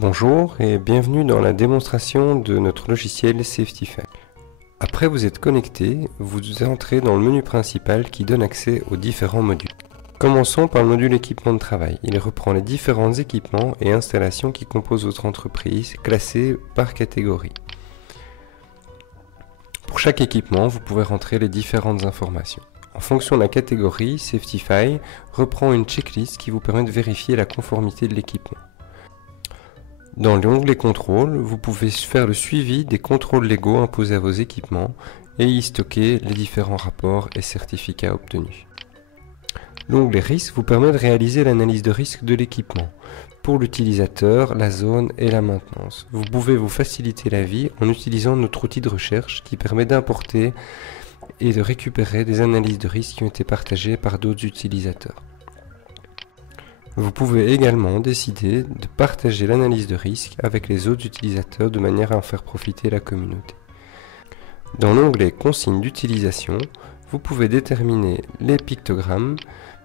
Bonjour et bienvenue dans la démonstration de notre logiciel Safetify. Après vous êtes connecté, vous entrez dans le menu principal qui donne accès aux différents modules. Commençons par le module équipement de travail. Il reprend les différents équipements et installations qui composent votre entreprise, classés par catégorie. Pour chaque équipement, vous pouvez rentrer les différentes informations. En fonction de la catégorie, Safetify reprend une checklist qui vous permet de vérifier la conformité de l'équipement. Dans l'onglet contrôle, vous pouvez faire le suivi des contrôles légaux imposés à vos équipements et y stocker les différents rapports et certificats obtenus. L'onglet risque vous permet de réaliser l'analyse de risque de l'équipement pour l'utilisateur, la zone et la maintenance. Vous pouvez vous faciliter la vie en utilisant notre outil de recherche qui permet d'importer et de récupérer des analyses de risque qui ont été partagées par d'autres utilisateurs. Vous pouvez également décider de partager l'analyse de risque avec les autres utilisateurs de manière à en faire profiter la communauté. Dans l'onglet consignes d'utilisation, vous pouvez déterminer les pictogrammes,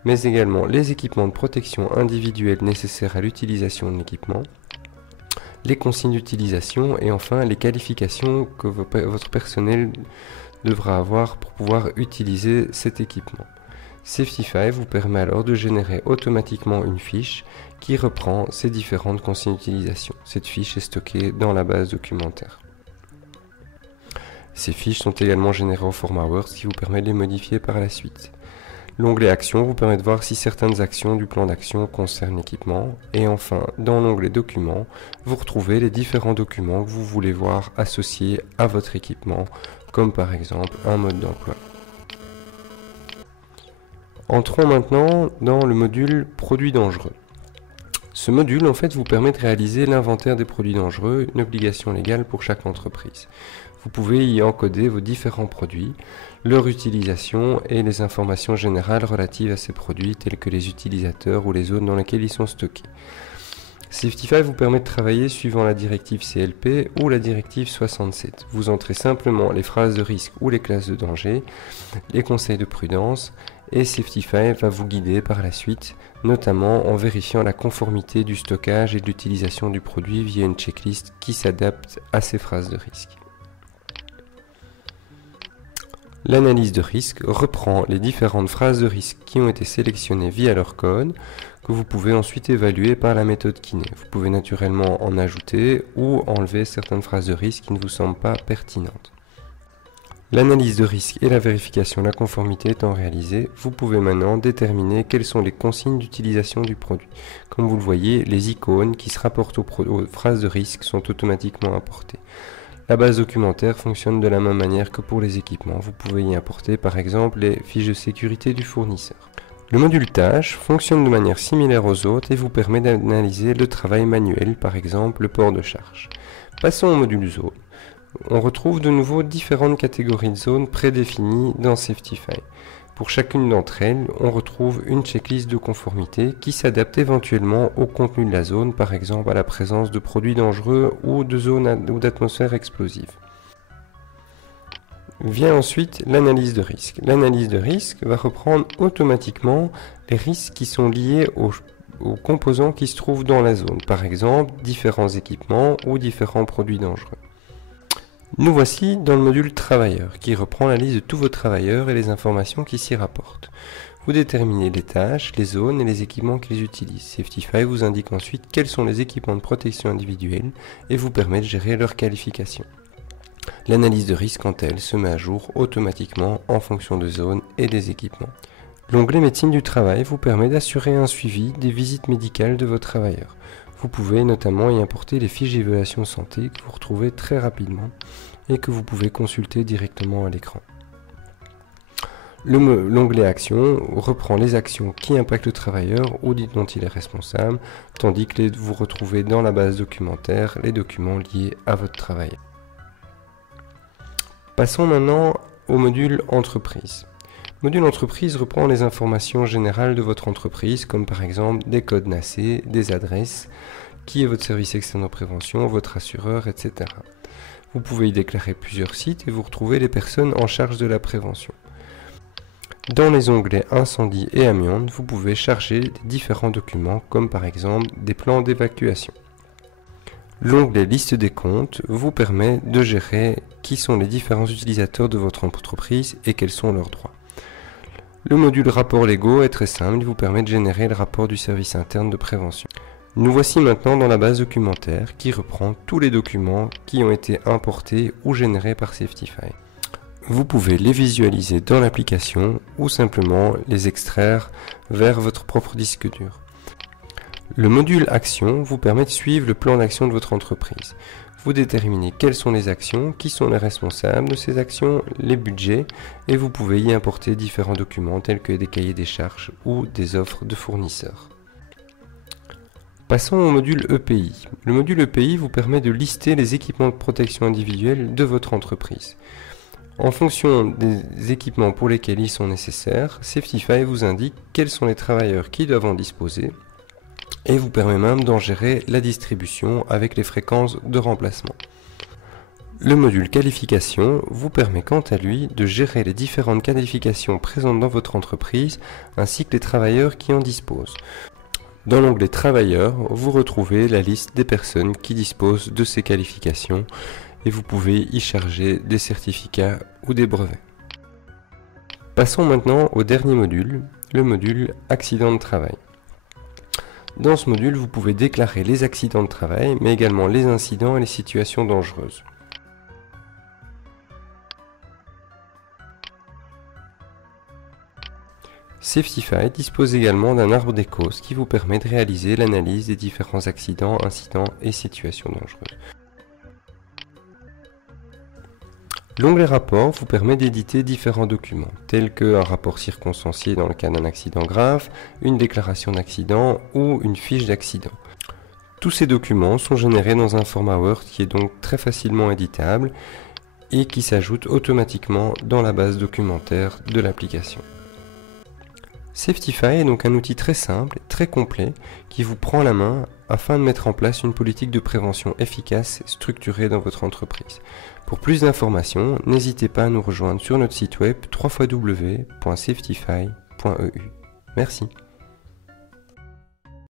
mais également les équipements de protection individuels nécessaires à l'utilisation de l'équipement, les consignes d'utilisation et enfin les qualifications que votre personnel devra avoir pour pouvoir utiliser cet équipement. Safetify vous permet alors de générer automatiquement une fiche qui reprend ces différentes consignes d'utilisation. Cette fiche est stockée dans la base documentaire. Ces fiches sont également générées au format Word, ce qui vous permet de les modifier par la suite. L'onglet Actions vous permet de voir si certaines actions du plan d'action concernent l'équipement. Et enfin, dans l'onglet Documents, vous retrouvez les différents documents que vous voulez voir associés à votre équipement, comme par exemple un mode d'emploi. Entrons maintenant dans le module produits dangereux. Ce module en fait vous permet de réaliser l'inventaire des produits dangereux, une obligation légale pour chaque entreprise. Vous pouvez y encoder vos différents produits, leur utilisation et les informations générales relatives à ces produits tels que les utilisateurs ou les zones dans lesquelles ils sont stockés. Safetify vous permet de travailler suivant la directive CLP ou la directive 67. Vous entrez simplement les phrases de risque ou les classes de danger, les conseils de prudence et Safetify va vous guider par la suite, notamment en vérifiant la conformité du stockage et de l'utilisation du produit via une checklist qui s'adapte à ces phrases de risque. L'analyse de risque reprend les différentes phrases de risque qui ont été sélectionnées via leur code, que vous pouvez ensuite évaluer par la méthode Kiné. Vous pouvez naturellement en ajouter ou enlever certaines phrases de risque qui ne vous semblent pas pertinentes. L'analyse de risque et la vérification de la conformité étant réalisées, vous pouvez maintenant déterminer quelles sont les consignes d'utilisation du produit. Comme vous le voyez, les icônes qui se rapportent aux phrases de risque sont automatiquement importées. La base documentaire fonctionne de la même manière que pour les équipements. Vous pouvez y importer par exemple les fiches de sécurité du fournisseur. Le module tâches fonctionne de manière similaire aux autres et vous permet d'analyser le travail manuel, par exemple le port de charge. Passons au module zone. On retrouve de nouveau différentes catégories de zones prédéfinies dans Safetify. Pour chacune d'entre elles, on retrouve une checklist de conformité qui s'adapte éventuellement au contenu de la zone, par exemple à la présence de produits dangereux ou de zones ou d'atmosphère explosive. Vient ensuite l'analyse de risque. L'analyse de risque va reprendre automatiquement les risques qui sont liés aux composants qui se trouvent dans la zone, par exemple différents équipements ou différents produits dangereux. Nous voici dans le module travailleurs qui reprend la liste de tous vos travailleurs et les informations qui s'y rapportent. Vous déterminez les tâches, les zones et les équipements qu'ils utilisent. Safetify vous indique ensuite quels sont les équipements de protection individuelle et vous permet de gérer leur qualification. L'analyse de risque, quant à elle, se met à jour automatiquement en fonction de zones et des équipements. L'onglet médecine du travail vous permet d'assurer un suivi des visites médicales de vos travailleurs. Vous pouvez notamment y importer les fiches d'évaluation santé que vous retrouvez très rapidement et que vous pouvez consulter directement à l'écran. L'onglet Actions reprend les actions qui impactent le travailleur ou dont il est responsable, tandis que vous retrouvez dans la base documentaire les documents liés à votre travailleur. Passons maintenant au module Entreprise. Le module Entreprise reprend les informations générales de votre entreprise, comme par exemple des codes NACE, des adresses, qui est votre service externe de prévention, votre assureur, etc. Vous pouvez y déclarer plusieurs sites et vous retrouvez les personnes en charge de la prévention. Dans les onglets Incendie et Amiante, vous pouvez charger des différents documents, comme par exemple des plans d'évacuation. L'onglet Liste des comptes vous permet de gérer qui sont les différents utilisateurs de votre entreprise et quels sont leurs droits. Le module Rapports légaux est très simple, il vous permet de générer le rapport du service interne de prévention. Nous voici maintenant dans la base documentaire qui reprend tous les documents qui ont été importés ou générés par Safetify. Vous pouvez les visualiser dans l'application ou simplement les extraire vers votre propre disque dur. Le module Actions vous permet de suivre le plan d'action de votre entreprise. Vous déterminez quelles sont les actions, qui sont les responsables de ces actions, les budgets, et vous pouvez y importer différents documents tels que des cahiers des charges ou des offres de fournisseurs. Passons au module EPI. Le module EPI vous permet de lister les équipements de protection individuelle de votre entreprise. En fonction des équipements pour lesquels ils sont nécessaires, Safetify vous indique quels sont les travailleurs qui doivent en disposer et vous permet même d'en gérer la distribution avec les fréquences de remplacement. Le module qualification vous permet quant à lui de gérer les différentes qualifications présentes dans votre entreprise ainsi que les travailleurs qui en disposent. Dans l'onglet Travailleurs, vous retrouvez la liste des personnes qui disposent de ces qualifications et vous pouvez y charger des certificats ou des brevets. Passons maintenant au dernier module, le module Accidents de travail. Dans ce module, vous pouvez déclarer les accidents de travail, mais également les incidents et les situations dangereuses. Safetify dispose également d'un arbre des causes qui vous permet de réaliser l'analyse des différents accidents, incidents et situations dangereuses. L'onglet Rapport vous permet d'éditer différents documents, tels qu'un rapport circonstancié dans le cas d'un accident grave, une déclaration d'accident ou une fiche d'accident. Tous ces documents sont générés dans un format Word qui est donc très facilement éditable et qui s'ajoute automatiquement dans la base documentaire de l'application. Safetify est donc un outil très simple, très complet, qui vous prend la main afin de mettre en place une politique de prévention efficace et structurée dans votre entreprise. Pour plus d'informations, n'hésitez pas à nous rejoindre sur notre site web www.safetify.eu. Merci.